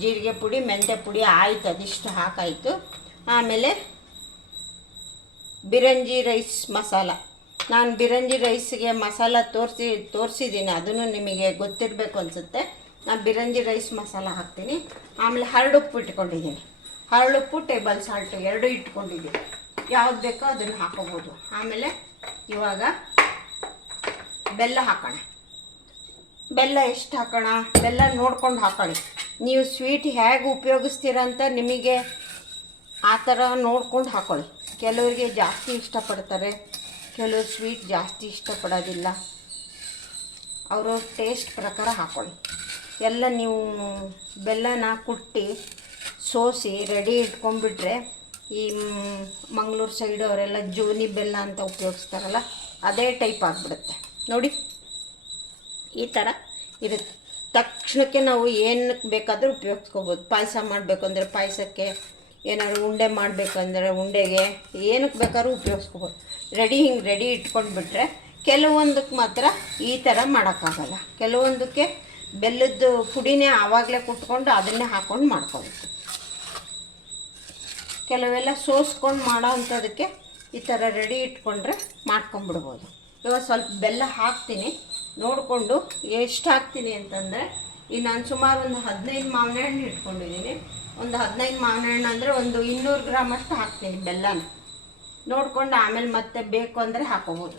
ಜೀರಿಗೆ ಪುಡಿ, ಮೆಂತ್ಯ ಪುಡಿ ಆಯಿತು, ಅದಿಷ್ಟು ಹಾಕಾಯಿತು. ಆಮೇಲೆ ಬಿರಂಜಿ ರೈಸ್ ಮಸಾಲ. ನಾನು ಬಿರಂಜಿ ರೈಸ್ಗೆ ಮಸಾಲ ತೋರಿಸಿದ್ದೀನಿ, ಅದನ್ನು ನಿಮಗೆ ಗೊತ್ತಿರಬೇಕು ಅನಿಸುತ್ತೆ. ನಾನು ಬಿರಂಜಿ ರೈಸ್ ಮಸಾಲ ಹಾಕ್ತೀನಿ. ಆಮೇಲೆ ಹರಳುಪ್ಪು ಇಟ್ಕೊಂಡಿದ್ದೀನಿ. ಹರಳುಪ್ಪು, ಟೇಬಲ್ ಸಾಲ್ಟು ಎರಡೂ ಇಟ್ಕೊಂಡಿದ್ದೀನಿ. ಯಾವ್ದು ಬೇಕೋ ಅದನ್ನು ಹಾಕೋಬೋದು. ಆಮೇಲೆ ಇವಾಗ ಬೆಲ್ಲ ಹಾಕೋಣ. ಬೆಲ್ಲ ಎಷ್ಟು ಹಾಕೋಣ? ಬೆಲ್ಲ ನೋಡ್ಕೊಂಡು ಹಾಕೊಳ್ಳಿ. ನೀವು ಸ್ವೀಟ್ ಹೇಗೆ ಉಪಯೋಗಿಸ್ತೀರ ಅಂತ ನಿಮಗೆ ಆ ಥರ ನೋಡ್ಕೊಂಡು ಹಾಕೊಳ್ಳಿ. ಕೆಲವರಿಗೆ ಜಾಸ್ತಿ ಇಷ್ಟಪಡ್ತಾರೆ, ಕೆಲವರು ಸ್ವೀಟ್ ಜಾಸ್ತಿ ಇಷ್ಟಪಡೋದಿಲ್ಲ. ಅವರು ಟೇಸ್ಟ್ ಪ್ರಕಾರ ಹಾಕೊಳ್ಳಿ. ಎಲ್ಲ ನೀವು ಬೆಲ್ಲನ ಕುಟ್ಟಿ ಸೋಸಿ ರೆಡಿ ಇಟ್ಕೊಂಡ್ಬಿಟ್ರೆ, ಈ ಮಂಗಳೂರು ಸೈಡು ಅವರೆಲ್ಲ ಜೋನಿ ಬೆಲ್ಲ ಅಂತ ಉಪಯೋಗಿಸ್ತಾರಲ್ಲ, ಅದೇ ಟೈಪ್ ಆಗಿಬಿಡುತ್ತೆ ನೋಡಿ. ಈ ಥರ ಇರುತ್ತೆ. ತಕ್ಷಣಕ್ಕೆ ನಾವು ಏನಕ್ಕೆ ಬೇಕಾದರೂ ಉಪಯೋಗಿಸ್ಕೋಬೋದು. ಪಾಯಸ ಮಾಡಬೇಕು ಅಂದರೆ ಪಾಯಸಕ್ಕೆ, ಏನಾದ್ರು ಉಂಡೆ ಮಾಡಬೇಕಂದ್ರೆ ಉಂಡೆಗೆ, ಏನಕ್ಕೆ ಬೇಕಾದ್ರೂ ಉಪಯೋಗಿಸ್ಕೋಬೋದು. ಹಿಂಗೆ ರೆಡಿ ಇಟ್ಕೊಂಡ್ಬಿಟ್ರೆ, ಕೆಲವೊಂದಕ್ಕೆ ಮಾತ್ರ ಈ ಥರ ಮಾಡೋಕ್ಕಾಗಲ್ಲ. ಕೆಲವೊಂದಕ್ಕೆ ಬೆಲ್ಲದ ಪುಡಿನೇ ಆವಾಗಲೇ ಕುಟ್ಕೊಂಡು ಅದನ್ನೇ ಹಾಕ್ಕೊಂಡು ಮಾಡ್ಕೋಬೇಕು. ಕೆಲವೆಲ್ಲ ಸೋಸ್ಕೊಂಡು ಮಾಡೋ ಅಂಥದಕ್ಕೆ ಈ ಥರ ರೆಡಿ ಇಟ್ಕೊಂಡ್ರೆ ಮಾಡ್ಕೊಂಬಿಡ್ಬೋದು. ಇವಾಗ ಸ್ವಲ್ಪ ಬೆಲ್ಲ ಹಾಕ್ತೀನಿ, ನೋಡಿಕೊಂಡು ಎಷ್ಟು ಹಾಕ್ತೀನಿ ಅಂತಂದರೆ, ಈಗ ನಾನು ಸುಮಾರು ಒಂದು 15 ಮಾವಿನ ಹಣ್ಣು ಇಟ್ಕೊಂಡಿದ್ದೀನಿ. ಒಂದು 15 ಮಾವಿನ ಹಣ್ಣು ಅಂದರೆ ಒಂದು 200 ಗ್ರಾಮ್ ಅಷ್ಟು ಹಾಕ್ತೀನಿ ಬೆಲ್ಲನ. ನೋಡಿಕೊಂಡು ಆಮೇಲೆ ಮತ್ತೆ ಬೇಕು ಅಂದರೆ ಹಾಕೋಬೋದು.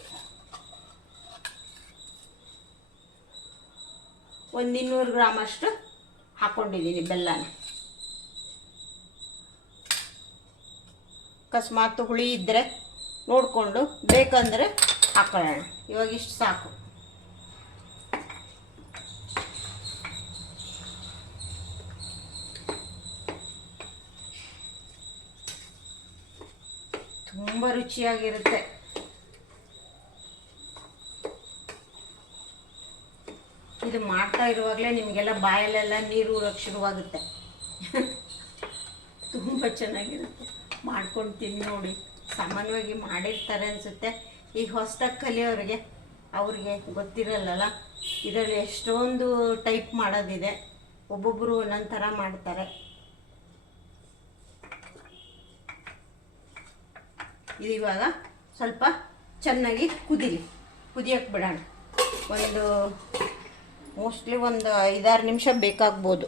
ಒಂದು 200 ಗ್ರಾಮ್ ಅಷ್ಟು ಹಾಕ್ಕೊಂಡಿದ್ದೀನಿ ಬೆಲ್ಲನ. ಅಕಸ್ಮಾತ್ ಹುಳಿ ಇದ್ದರೆ ನೋಡಿಕೊಂಡು ಬೇಕಂದರೆ ಹಾಕೊಳ್ಳೋಣ. ಇವಾಗ ಇಷ್ಟು ಸಾಕು. ತುಂಬ ರುಚಿಯಾಗಿರುತ್ತೆ. ಇದು ಮಾಡ್ತಾ ಇರುವಾಗಲೇ ನಿಮಗೆಲ್ಲ ಬಾಯಲ್ಲೆಲ್ಲ ನೀರು ಊರಕ್ಕೆ ಶುರುವಾಗುತ್ತೆ. ತುಂಬ ಚೆನ್ನಾಗಿರುತ್ತೆ. ಮಾಡ್ಕೊಂಡು ತಿಂದು ನೋಡಿ. ಸಾಮಾನ್ಯವಾಗಿ ಮಾಡಿರ್ತಾರೆ ಅನಿಸುತ್ತೆ. ಈಗ ಹೊಸದಾಗಿ ಕಲಿಯೋರಿಗೆ ಅವ್ರಿಗೆ ಗೊತ್ತಿರಲ್ಲಲ್ಲ, ಇದರಲ್ಲಿ ಎಷ್ಟೊಂದು ಟೈಪ್ ಮಾಡೋದಿದೆ. ಒಬ್ಬೊಬ್ಬರು ಒಂದೊಂದು ಥರ ಮಾಡ್ತಾರೆ. ಇದು ಇವಾಗ ಸ್ವಲ್ಪ ಚೆನ್ನಾಗಿ ಕುದಿಯಕ್ಕೆ ಬಿಡೋಣ. ಮೋಸ್ಟ್ಲಿ ಒಂದು 5-6 ನಿಮಿಷ ಬೇಕಾಗ್ಬೋದು.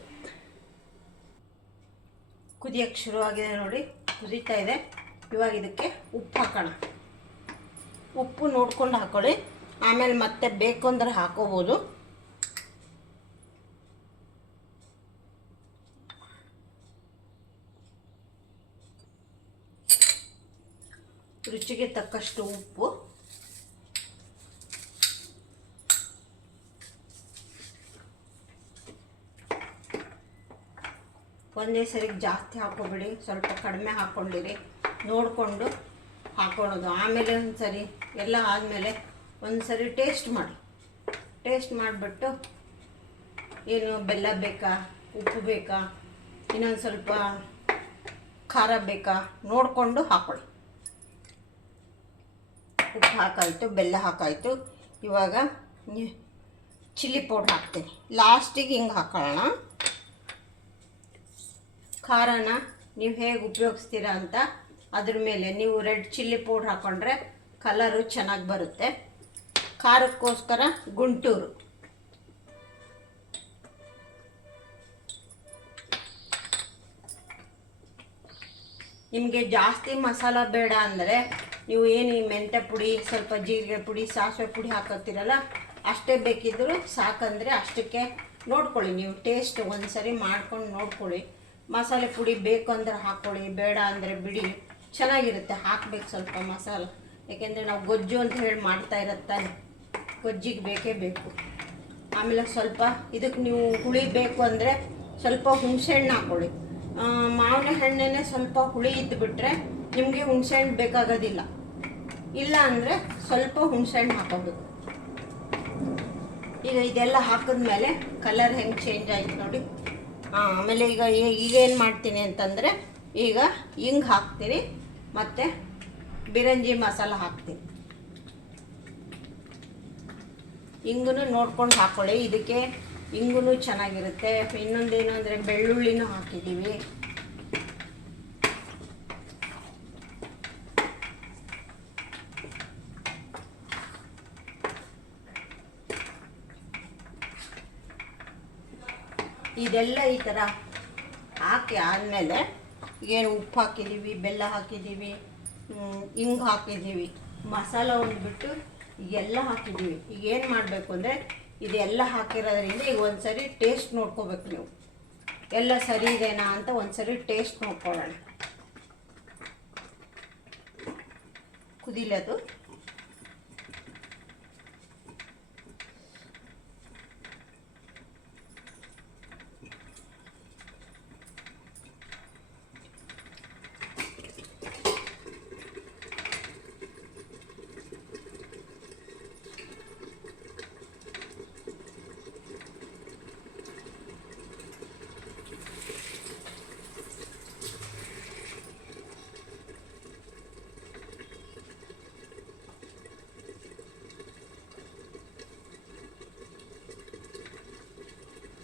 ಕುದಿಯಕ್ಕೆ ಶುರುವಾಗಿದೆ ನೋಡಿ, ಕುದೀತಾ ಇದೆ. ಇವಾಗ ಇದಕ್ಕೆ ಉಪ್ಪು ಹಾಕೋಣ. ಉಪ್ಪು ನೋಡ್ಕೊಂಡು ಹಾಕೊಳ್ಳಿ, ಆಮೇಲೆ ಮತ್ತೆ ಬೇಕು ಅಂದ್ರೆ ಹಾಕೋಬೋದು. ರುಚಿಗೆ ತಕ್ಕಷ್ಟು ಉಪ್ಪು. ಒಂದೇ ಸರಿಗೆ ಜಾಸ್ತಿ ಹಾಕೋಬೇಡಿ, ಸ್ವಲ್ಪ ಕಡಿಮೆ ಹಾಕ್ಕೊಂಡಿರಿ. ನೋಡಿಕೊಂಡು ಹಾಕೊಳ್ಳೋದು. ಆಮೇಲೆ ಒಂದು ಸರಿ ಎಲ್ಲ ಆದಮೇಲೆ ಒಂದು ಸರಿ ಟೇಸ್ಟ್ ಮಾಡಿ. ಟೇಸ್ಟ್ ಮಾಡಿಬಿಟ್ಟು ಏನು ಬೆಲ್ಲ ಬೇಕಾ, ಉಪ್ಪು ಬೇಕಾ, ಇನ್ನೊಂದು ಸ್ವಲ್ಪ ಖಾರ ಬೇಕಾ ನೋಡಿಕೊಂಡು ಹಾಕೊಳ್ಳಿ. ಉಪ್ಪು ಹಾಕಾಯಿತು, ಬೆಲ್ಲ ಹಾಕಾಯಿತು. ಇವಾಗ ಚಿಲ್ಲಿ ಪೌಡ್ರ್ ಹಾಕ್ತೀನಿ. ಲಾಸ್ಟಿಗೆ ಹಿಂಗೆ ಹಾಕೊಳ್ಳೋಣ. ಖಾರನ ನೀವು ಹೇಗೆ ಉಪಯೋಗಿಸ್ತೀರಾ ಅಂತ ಅದ್ರ ಮೇಲೆ. ನೀವು ರೆಡ್ ಚಿಲ್ಲಿ ಪೌಡ್ರ್ ಹಾಕ್ಕೊಂಡ್ರೆ ಕಲರು ಚೆನ್ನಾಗಿ ಬರುತ್ತೆ. ಖಾರಕ್ಕೋಸ್ಕರ ಗುಂಟೂರು. ನಿಮಗೆ ಜಾಸ್ತಿ ಮಸಾಲ ಬೇಡ ಅಂದರೆ ನೀವು ಏನು ಈ ಮೆಂತ್ಯ ಪುಡಿ, ಸ್ವಲ್ಪ ಜೀರಿಗೆ ಪುಡಿ, ಸಾಸಿವೆ ಪುಡಿ ಹಾಕೋತೀರಲ್ಲ, ಅಷ್ಟೇ ಬೇಕಿದ್ದರೂ ಸಾಕಂದರೆ ಅಷ್ಟಕ್ಕೆ ನೋಡ್ಕೊಳ್ಳಿ. ನೀವು ಟೇಸ್ಟ್ ಒಂದು ಸರಿ ಮಾಡ್ಕೊಂಡು ನೋಡ್ಕೊಳ್ಳಿ. ಮಸಾಲೆ ಪುಡಿ ಬೇಕು ಅಂದರೆ ಹಾಕ್ಕೊಳ್ಳಿ, ಬೇಡ ಅಂದರೆ ಬಿಡಿ. ಚೆನ್ನಾಗಿರುತ್ತೆ. ಹಾಕಬೇಕು ಸ್ವಲ್ಪ ಮಸಾಲೆ, ಯಾಕೆಂದರೆ ನಾವು ಗೊಜ್ಜು ಅಂತ ಹೇಳಿ ಮಾಡ್ತಾ ಇರುತ್ತಾನೆ, ಗೊಜ್ಜಿಗೆ ಬೇಕೇ ಬೇಕು. ಆಮೇಲೆ ಸ್ವಲ್ಪ ಇದಕ್ಕೆ ನೀವು ಹುಳಿ ಬೇಕು ಅಂದರೆ ಸ್ವಲ್ಪ ಹುಣಸೆಹಣ್ಣು ಹಾಕ್ಕೊಳ್ಳಿ. ಮಾವಿನ ಹಣ್ಣನ್ನೇ ಸ್ವಲ್ಪ ಹುಳಿ ಇದ್ದುಬಿಟ್ರೆ ನಿಮಗೆ ಹುಣಸೆಹಣ್ಣು ಬೇಕಾಗೋದಿಲ್ಲ. ಇಲ್ಲ ಅಂದರೆ ಸ್ವಲ್ಪ ಹುಣಸೆಹಣ್ಣು ಹಾಕೋಬೇಕು. ಈಗ ಇದೆಲ್ಲ ಹಾಕಿದ್ಮೇಲೆ ಕಲರ್ ಹೆಂಗೆ ಚೇಂಜ್ ಆಯ್ತು ನೋಡಿ. ಆಮೇಲೆ ಈಗೇನು ಮಾಡ್ತೀನಿ ಅಂತಂದರೆ ಈಗ ಹಿಂಗೆ ಹಾಕ್ತೀನಿ ಮತ್ತು ಬಿರಂಜಿ ಮಸಾಲ ಹಾಕ್ತೀನಿ. ಹಿಂಗೂ ನೋಡ್ಕೊಂಡು ಹಾಕ್ಕೊಳ್ಳಿ. ಇದಕ್ಕೆ ಹಿಂಗೂ ಚೆನ್ನಾಗಿರುತ್ತೆ. ಇನ್ನೊಂದೇನು ಅಂದರೆ ಬೆಳ್ಳುಳ್ಳಿನೂ ಹಾಕಿದ್ದೀವಿ. ಇದೆಲ್ಲ ಈ ಥರ ಹಾಕಿ ಆದಮೇಲೆ ಏನು ಉಪ್ಪು ಹಾಕಿದ್ದೀವಿ, ಬೆಲ್ಲ ಹಾಕಿದ್ದೀವಿ, ಹಿಂಗೆ ಹಾಕಿದ್ದೀವಿ, ಮಸಾಲ ಒಂದ್ಬಿಟ್ಟು ಎಲ್ಲ ಹಾಕಿದ್ದೀವಿ. ಈಗ ಏನು ಮಾಡಬೇಕು ಅಂದರೆ ಇದೆಲ್ಲ ಹಾಕಿರೋದ್ರಿಂದ ಈಗ ಒಂದ್ಸರಿ ಟೇಸ್ಟ್ ನೋಡ್ಕೋಬೇಕು ನೀವು. ಎಲ್ಲ ಸರಿ ಇದೆನಾ ಅಂತ ಒಂದ್ಸರಿ ಟೇಸ್ಟ್ ನೋಡ್ಕೊಳ್ಳೋಣ. ಕುದಿಲದು.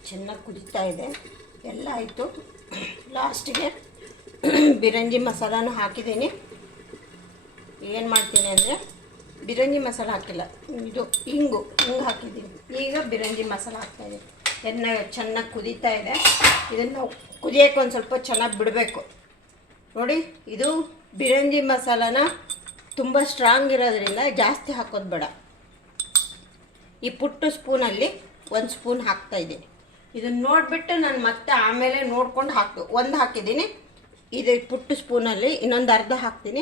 ಚೆನ್ನಾಗಿ ಕುದೀತಾ ಇದೆ. ಎಲ್ಲ ಆಯಿತು. ಲಾಸ್ಟಿಗೆ ಬಿರಂಜಿ ಮಸಾಲಾನು ಹಾಕಿದ್ದೀನಿ. ಏನು ಮಾಡ್ತೀನಿ ಅಂದರೆ ಬಿರಂಜಿ ಮಸಾಲ ಹಾಕಿಲ್ಲ, ಇದು ಹಿಂಗೆ ಹಾಕಿದ್ದೀನಿ. ಈಗ ಬಿರಂಜಿ ಮಸಾಲ ಹಾಕ್ತಾಯಿದ್ದೀನಿ. ಎಣ್ಣೆ ಚೆನ್ನಾಗಿ ಕುದೀತಾ ಇದೆ. ಇದನ್ನು ಕುದಿಯೋಕ್ಕೆ ಒಂದು ಸ್ವಲ್ಪ ಚೆನ್ನಾಗಿ ಬಿಡಬೇಕು. ನೋಡಿ, ಇದು ಬಿರಂಜಿ ಮಸಾಲಾನ ತುಂಬ ಸ್ಟ್ರಾಂಗ್ ಇರೋದ್ರಿಂದ ಜಾಸ್ತಿ ಹಾಕೋದು ಬೇಡ. ಈ ಪುಟ್ಟು ಸ್ಪೂನಲ್ಲಿ 1 ಸ್ಪೂನ್ ಹಾಕ್ತಾಯಿದ್ದೀನಿ. ಇದನ್ನು ನೋಡಿಬಿಟ್ಟು ನಾನು ಮತ್ತೆ ಆಮೇಲೆ ನೋಡ್ಕೊಂಡು ಒಂದು ಹಾಕಿದ್ದೀನಿ. ಇದು ಪುಟ್ಟು ಸ್ಪೂನಲ್ಲಿ ಇನ್ನೊಂದು ಅರ್ಧ ಹಾಕ್ತೀನಿ.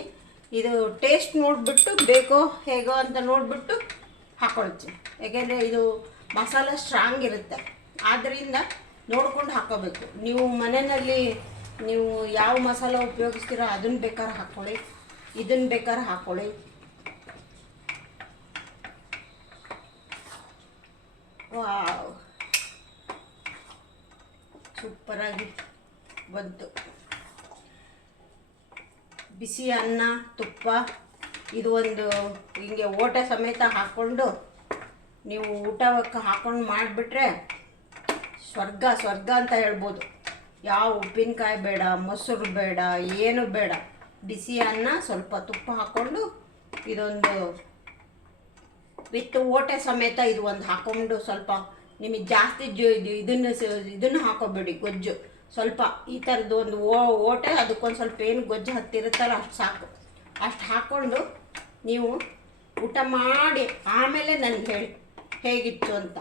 ಇದು ಟೇಸ್ಟ್ ನೋಡಿಬಿಟ್ಟು ಬೇಕೋ ಹೇಗೋ ಅಂತ ನೋಡಿಬಿಟ್ಟು ಹಾಕ್ಕೊಳ್ತೀನಿ. ಯಾಕೆಂದರೆ ಇದು ಮಸಾಲ ಸ್ಟ್ರಾಂಗ್ ಇರುತ್ತೆ, ಆದ್ದರಿಂದ ನೋಡ್ಕೊಂಡು ಹಾಕ್ಕೋಬೇಕು. ನೀವು ಮನೆಯಲ್ಲಿ ನೀವು ಯಾವ ಮಸಾಲ ಉಪಯೋಗಿಸ್ತೀರೋ ಅದನ್ನು ಬೇಕಾದ್ರೆ ಹಾಕ್ಕೊಳ್ಳಿ, ಇದನ್ನು ಬೇಕಾದ್ರೆ ಹಾಕ್ಕೊಳ್ಳಿ. ವಾವ್, ಸೂಪರಾಗಿ ಬಂತು. ಬಿಸಿ ಅನ್ನ, ತುಪ್ಪ, ಇದು ಒಂದು ಹಿಂಗೆ ಓಟ ಸಮೇತ ಹಾಕ್ಕೊಂಡು ನೀವು ಊಟಕ್ಕೆ ಹಾಕ್ಕೊಂಡು ಮಾಡಿಬಿಟ್ರೆ ಸ್ವರ್ಗ ಅಂತ ಹೇಳ್ಬೋದು. ಯಾವ ಉಪ್ಪಿನಕಾಯಿ ಬೇಡ, ಮೊಸರು ಬೇಡ, ಏನು ಬೇಡ. ಬಿಸಿ ಅನ್ನ, ಸ್ವಲ್ಪ ತುಪ್ಪ ಹಾಕ್ಕೊಂಡು ಇದೊಂದು ವಿತ್ ಓಟೆ ಸಮೇತ ಇದು ಒಂದು ಹಾಕ್ಕೊಂಡು ಸ್ವಲ್ಪ ನಿಮಗೆ ಜಾಸ್ತಿ ಇದನ್ನು ಹಾಕೋಬೇಡಿ, ಗೊಜ್ಜು ಸ್ವಲ್ಪ ಈ ಥರದ್ದು ಒಂದು ಓಟೆ, ಅದಕ್ಕೊಂದು ಸ್ವಲ್ಪ ಏನು ಗೊಜ್ಜು ಹತ್ತಿರುತ್ತಲ್ಲ ಅಷ್ಟು ಸಾಕು. ಅಷ್ಟು ಹಾಕ್ಕೊಂಡು ನೀವು ಊಟ ಮಾಡಿ ಆಮೇಲೆ ನನಗೆ ಹೇಳಿ ಹೇಗಿತ್ತು ಅಂತ.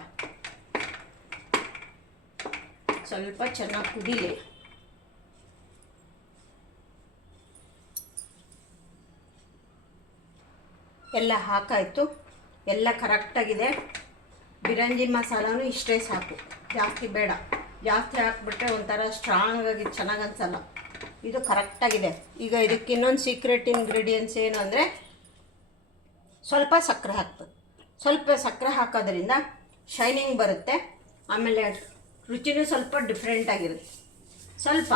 ಸ್ವಲ್ಪ ಚೆನ್ನಾಗಿ ಕುದೀಲಿ. ಎಲ್ಲ ಹಾಕಾಯಿತು, ಎಲ್ಲ ಕರೆಕ್ಟಾಗಿದೆ. ಬಿರಂಜಿ ಮಸಾಲನೂ ಇಷ್ಟೇ ಸಾಕು, ಜಾಸ್ತಿ ಬೇಡ. ಜಾಸ್ತಿ ಹಾಕ್ಬಿಟ್ರೆ ಒಂಥರ ಸ್ಟ್ರಾಂಗಾಗಿ ಚೆನ್ನಾಗಿ ಅನಿಸಲ್ಲ. ಇದು ಕರೆಕ್ಟಾಗಿದೆ. ಈಗ ಇದಕ್ಕೆ ಇನ್ನೊಂದು ಸೀಕ್ರೆಟ್ ಇಂಗ್ರೀಡಿಯೆಂಟ್ಸ್ ಏನು ಅಂದರೆ ಸ್ವಲ್ಪ ಸಕ್ಕರೆ ಹಾಕ್ಬೇಕು. ಸ್ವಲ್ಪ ಸಕ್ಕರೆ ಹಾಕೋದ್ರಿಂದ ಶೈನಿಂಗ್ ಬರುತ್ತೆ, ಆಮೇಲೆ ರುಚಿನೂ ಸ್ವಲ್ಪ ಡಿಫ್ರೆಂಟಾಗಿರುತ್ತೆ. ಸ್ವಲ್ಪ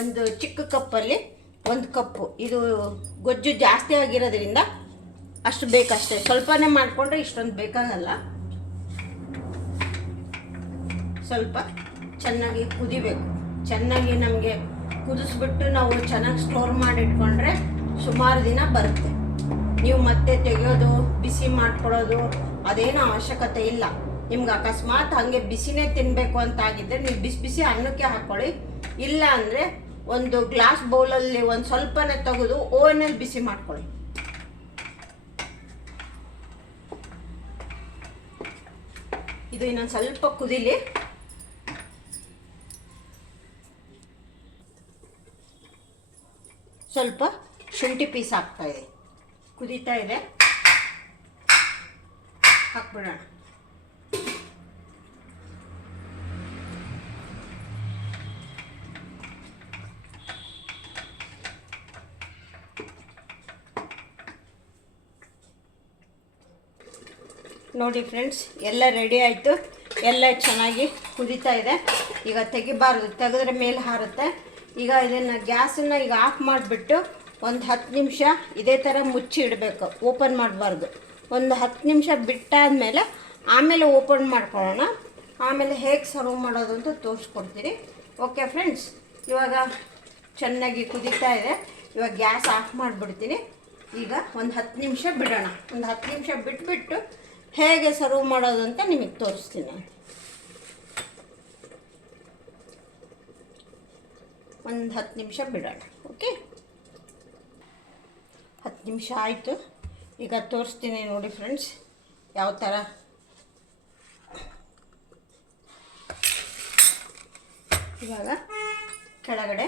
ಒಂದು ಚಿಕ್ಕ ಕಪ್ಪಲ್ಲಿ 1 ಕಪ್ಪು. ಇದು ಗೊಜ್ಜು ಜಾಸ್ತಿ ಆಗಿರೋದ್ರಿಂದ ಅಷ್ಟು ಬೇಕಷ್ಟೇ, ಸ್ವಲ್ಪನೇ ಮಾಡಿಕೊಂಡ್ರೆ ಇಷ್ಟೊಂದು ಬೇಕಾಗಲ್ಲ. ಸ್ವಲ್ಪ ಚೆನ್ನಾಗಿ ಕುದಿಬೇಕು. ಚೆನ್ನಾಗಿ ನಮಗೆ ಕುದಿಸ್ಬಿಟ್ಟು ನಾವು ಚೆನ್ನಾಗಿ ಸ್ಟೋರ್ ಮಾಡಿಟ್ಕೊಂಡ್ರೆ ಸುಮಾರು ದಿನ ಬರುತ್ತೆ. ನೀವು ಮತ್ತೆ ತೆಗೆಯೋದು, ಬಿಸಿ ಮಾಡ್ಕೊಳ್ಳೋದು ಅದೇನೂ ಅವಶ್ಯಕತೆ ಇಲ್ಲ. ನಿಮ್ಗೆ ಅಕಸ್ಮಾತ್ ಹಾಗೆ ಬಿಸಿನೇ ತಿನ್ನಬೇಕು ಅಂತ ಆಗಿದ್ದರೆ ನೀವು ಬಿಸಿ ಅನ್ನಕ್ಕೆ ಹಾಕ್ಕೊಳ್ಳಿ. ಇಲ್ಲ ಅಂದರೆ ಒಂದು ಗ್ಲಾಸ್ ಬೌಲಲ್ಲಿ ಒಂದು ಸ್ವಲ್ಪನೇ ತೆಗೆದು ಓವನಲ್ಲಿ ಬಿಸಿ ಮಾಡ್ಕೊಳ್ಳಿ. ಇದು ಇನ್ನೊಂದು ಸ್ವಲ್ಪ ಕುದೀಲಿ. ಸ್ವಲ್ಪ ಶುಂಠಿ ಪೀಸ್ ಹಾಕ್ತಾಯಿದೆ, ಕುದೀತಾ ಇದೆ, ಹಾಕ್ಬಿಡೋಣ. ನೋಡಿ ಫ್ರೆಂಡ್ಸ್, ಎಲ್ಲ ರೆಡಿ ಆಯಿತು. ಎಲ್ಲ ಚೆನ್ನಾಗಿ ಕುದೀತಾ ಇದೆ. ಈಗ ತೆಗಿಬಾರ್ದು, ತೆಗೆದ್ರೆ ಮೇಲೆ ಹಾರುತ್ತೆ. ಈಗ ಇದನ್ನು ಗ್ಯಾಸನ್ನು ಈಗ ಆಫ್ ಮಾಡಿಬಿಟ್ಟು ಒಂದು 10 ನಿಮಿಷ ಇದೇ ಥರ ಮುಚ್ಚಿ ಇಡಬೇಕು, ಓಪನ್ ಮಾಡಬಾರ್ದು. ಒಂದು 10 ನಿಮಿಷ ಬಿಟ್ಟಾದಮೇಲೆ ಆಮೇಲೆ ಓಪನ್ ಮಾಡ್ಕೊಳ್ಳೋಣ. ಆಮೇಲೆ ಹೇಗೆ ಸರ್ವ್ ಮಾಡೋದು ಅಂತ ತೋರಿಸ್ಕೊಡ್ತೀನಿ. ಓಕೆ ಫ್ರೆಂಡ್ಸ್, ಇವಾಗ ಚೆನ್ನಾಗಿ ಕುದೀತಾ ಇದೆ. ಇವಾಗ ಗ್ಯಾಸ್ ಆಫ್ ಮಾಡಿಬಿಡ್ತೀನಿ. ಈಗ ಒಂದು 10 ನಿಮಿಷ ಬಿಡೋಣ. ಒಂದು 10 ನಿಮಿಷ ಬಿಟ್ಬಿಟ್ಟು ಹೇಗೆ ಸರ್ವ್ ಮಾಡೋದು ಅಂತ ನಿಮಗೆ ತೋರಿಸ್ತೀನಿ. ಒಂದು 10 ನಿಮಿಷ ಬಿಡೋಣ. ಓಕೆ, 10 ನಿಮಿಷ ಆಯಿತು. ಈಗ ತೋರಿಸ್ತೀನಿ ನೋಡಿ ಫ್ರೆಂಡ್ಸ್, ಯಾವ ಥರ. ಇವಾಗ ಕೆಳಗಡೆ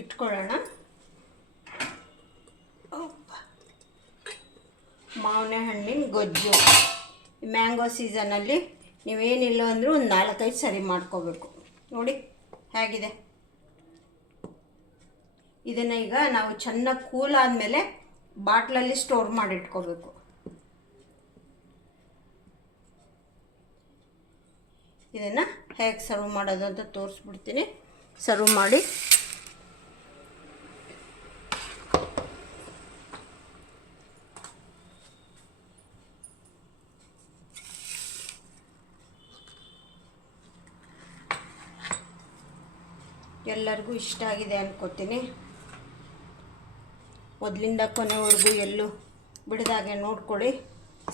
ಇಟ್ಕೊಳ್ಳೋಣ. ಮಾವಿನ ಹಣ್ಣಿನ ಗೊಜ್ಜು. ಮ್ಯಾಂಗೋ ಸೀಸನಲ್ಲಿ ನೀವೇನಿಲ್ಲ ಅಂದರೂ ಒಂದು 4-5 ಸರಿ ಮಾಡ್ಕೋಬೇಕು. ನೋಡಿ ಹೇಗಿದೆ. ಇದನ್ನು ಈಗ ನಾವು ಚೆನ್ನಾಗಿ ಕೂಲ್ ಆದಮೇಲೆ ಬಾಟ್ಲಲ್ಲಿ ಸ್ಟೋರ್ ಮಾಡಿಟ್ಕೋಬೇಕು. ಇದನ್ನು ಹೇಗೆ ಸರ್ವ್ ಮಾಡೋದು ಅಂತ ತೋರಿಸ್ಬಿಡ್ತೀನಿ. ಸರ್ವ್ ಮಾಡಿ ಎಲ್ಲರಿಗೂ ಇಷ್ಟ ಆಗಿದೆ ಅನ್ಕೋತೀನಿ. ಮೊದಲಿಂದ ಕೊನೆವರೆಗೂ ಎಲ್ಲೂ ಬಿಡದಾಗೆ ನೋಡ್ಕೊಳ್ಳಿ.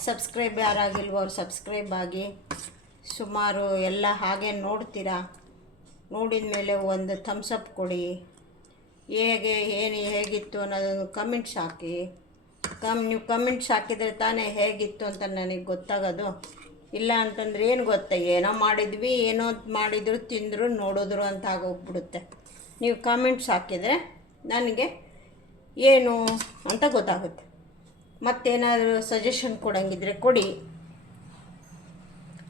ಸಬ್ಸ್ಕ್ರೈಬ್ ಯಾರಾಗಿಲ್ವೋ ಅವ್ರು ಸಬ್ಸ್ಕ್ರೈಬ್ ಆಗಿ. ಸುಮಾರು ಎಲ್ಲ ಹಾಗೆ ನೋಡ್ತೀರಾ. ನೋಡಿದ ಮೇಲೆ ಒಂದು ಥಮ್ಸಪ್ ಕೊಡಿ. ಹೇಗಿತ್ತು ಅನ್ನೋದೊಂದು ಕಮೆಂಟ್ಸ್ ಹಾಕಿ. ನೀವು ಕಮೆಂಟ್ಸ್ ಹಾಕಿದರೆ ತಾನೇ ಹೇಗಿತ್ತು ಅಂತ ನನಗೆ ಗೊತ್ತಾಗೋದು. ಇಲ್ಲ ಅಂತಂದ್ರೆ ಏನು ಗೊತ್ತಾ, ಏನೋ ಮಾಡಿದ್ವಿ, ಏನೋ ಮಾಡಿದ್ರು, ತಿಂದರು, ನೋಡಿದ್ರು ಅಂತ ಆಗೋಗ್ಬಿಡುತ್ತೆ. ನೀವು ಕಾಮೆಂಟ್ಸ್ ಹಾಕಿದರೆ ನನಗೆ ಏನು ಅಂತ ಗೊತ್ತಾಗುತ್ತೆ. ಮತ್ತೇನಾದರೂ ಸಜೆಷನ್ ಕೊಡೋಂಗಿದ್ರೆ ಕೊಡಿ.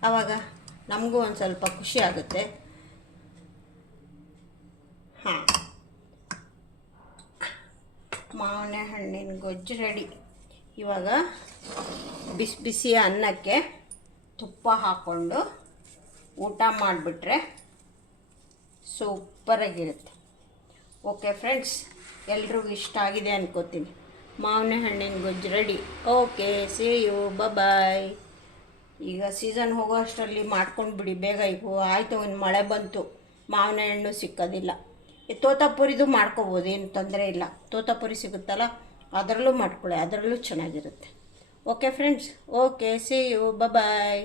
ಆವಾಗ ನಮಗೂ ಒಂದು ಸ್ವಲ್ಪ ಖುಷಿ ಆಗುತ್ತೆ. ಹಾಂ, ಮಾವಿನ ಹಣ್ಣಿನ ಗೊಜ್ಜು ರೆಡಿ. ಇವಾಗ ಬಿಸಿ ಬಿಸಿ ಅನ್ನಕ್ಕೆ ತುಪ್ಪ ಹಾಕ್ಕೊಂಡು ಊಟ ಮಾಡಿಬಿಟ್ರೆ ಸೂಪರಾಗಿರುತ್ತೆ. ಓಕೆ ಫ್ರೆಂಡ್ಸ್, ಎಲ್ರಿಗೂ ಇಷ್ಟ ಆಗಿದೆ ಅನ್ಕೋತೀನಿ. ಮಾವಿನ ಹಣ್ಣಿನ ಗೊಜ್ಜು ರೆಡಿ. ಓಕೆ, ಸೀ ಯು, ಬಾಯ್. ಈಗ ಸೀಸನ್ ಹೋಗೋ ಅಷ್ಟರಲ್ಲಿ ಮಾಡ್ಕೊಂಡು ಬಿಡಿ ಬೇಗ. ಈಗ ಆಯಿತು, ಒಂದು ಮಳೆ ಬಂತು, ಮಾವಿನ ಹಣ್ಣು ಸಿಕ್ಕೋದಿಲ್ಲ. ತೋತಾಪುರಿದು ಮಾಡ್ಕೋಬೋದು, ಏನು ತೊಂದರೆ ಇಲ್ಲ. ತೋತಾಪುರಿ ಸಿಗುತ್ತಲ್ಲ, ಅದರಲ್ಲೂ ಮಾಡ್ಕೊಳ್ಳಿ, ಅದರಲ್ಲೂ ಚೆನ್ನಾಗಿರುತ್ತೆ. Okay friends, okay, see you, bye.